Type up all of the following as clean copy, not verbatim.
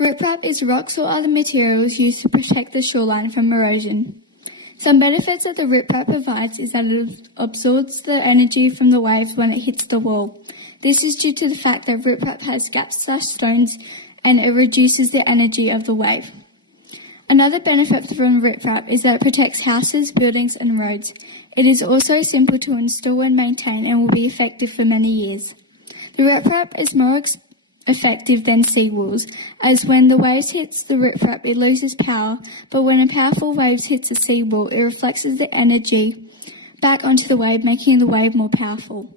Riprap is rocks or other materials used to protect the shoreline from erosion. Some benefits that the riprap provides is that it absorbs the energy from the waves when it hits the wall. This is due to the fact that riprap has gaps/stones and it reduces the energy of the wave. Another benefit from riprap is that it protects houses, buildings and roads. It is also simple to install and maintain and will be effective for many years. The riprap is more effective than seawalls, as when the waves hits the riprap it loses power, but when a powerful wave hits a seawall it reflects the energy back onto the wave, making the wave more powerful.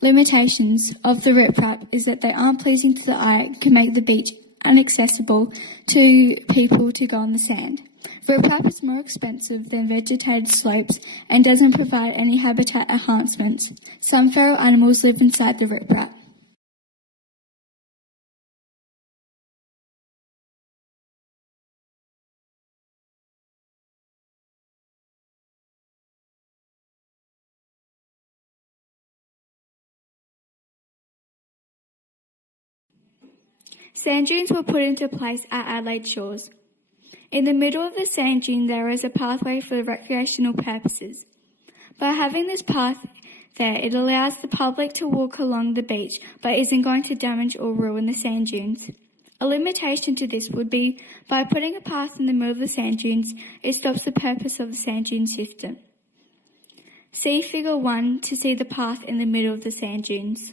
Limitations of the riprap is that they aren't pleasing to the eye and can make the beach inaccessible to people to go on the sand. Riprap is more expensive than vegetated slopes and doesn't provide any habitat enhancements. Some feral animals live inside the riprap. Sand dunes were put into place at Adelaide Shores. In the middle of the sand dune there is a pathway for recreational purposes. By having this path there, it allows the public to walk along the beach but isn't going to damage or ruin the sand dunes. A limitation to this would be by putting a path in the middle of the sand dunes, it stops the purpose of the sand dune system. See Figure 1 to see the path in the middle of the sand dunes.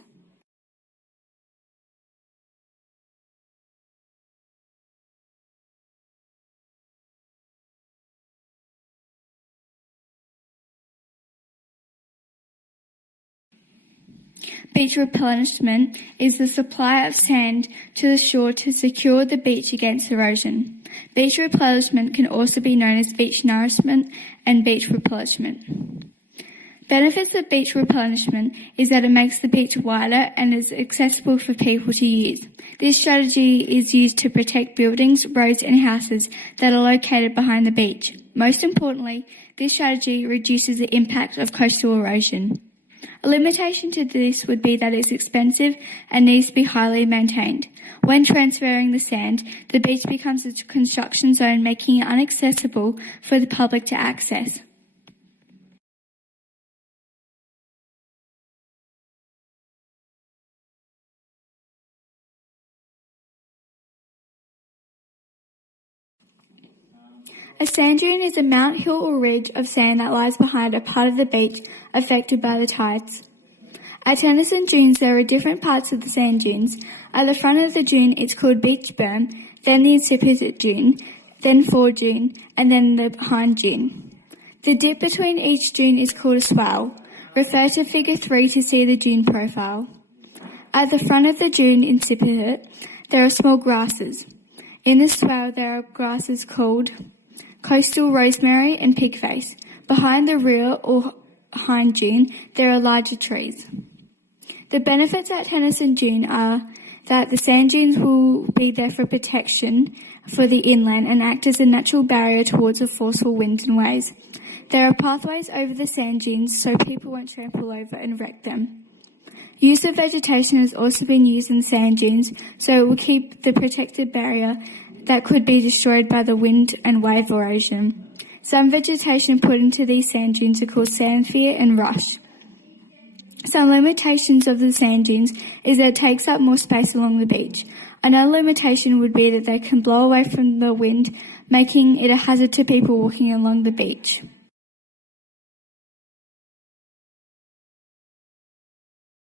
Beach replenishment is the supply of sand to the shore to secure the beach against erosion. Beach replenishment can also be known as beach nourishment and beach replenishment. Benefits of beach replenishment is that it makes the beach wider and is accessible for people to use. This strategy is used to protect buildings, roads and houses that are located behind the beach. Most importantly, this strategy reduces the impact of coastal erosion. A limitation to this would be that it's expensive and needs to be highly maintained. When transferring the sand, the beach becomes a construction zone, making it inaccessible for the public to access. A sand dune is a mount, hill or ridge of sand that lies behind a part of the beach affected by the tides. At Tennyson Dunes there are different parts of the sand dunes. At the front of the dune it's called beach berm, then the incipient dune, then fore dune, and then the hind dune. The dip between each dune is called a swell. Refer to Figure 3 to see the dune profile. At the front of the dune incipient there are small grasses. In the swell there are grasses called coastal rosemary and pigface. Behind the rear or hind dune, there are larger trees. The benefits at Tennyson Dune are that the sand dunes will be there for protection for the inland and act as a natural barrier towards the forceful winds and waves. There are pathways over the sand dunes so people won't trample over and wreck them. Use of vegetation has also been used in sand dunes, so it will keep the protected barrier that could be destroyed by the wind and wave erosion. Some vegetation put into these sand dunes are called samphire and rush. Some limitations of the sand dunes is that it takes up more space along the beach. Another limitation would be that they can blow away from the wind, making it a hazard to people walking along the beach.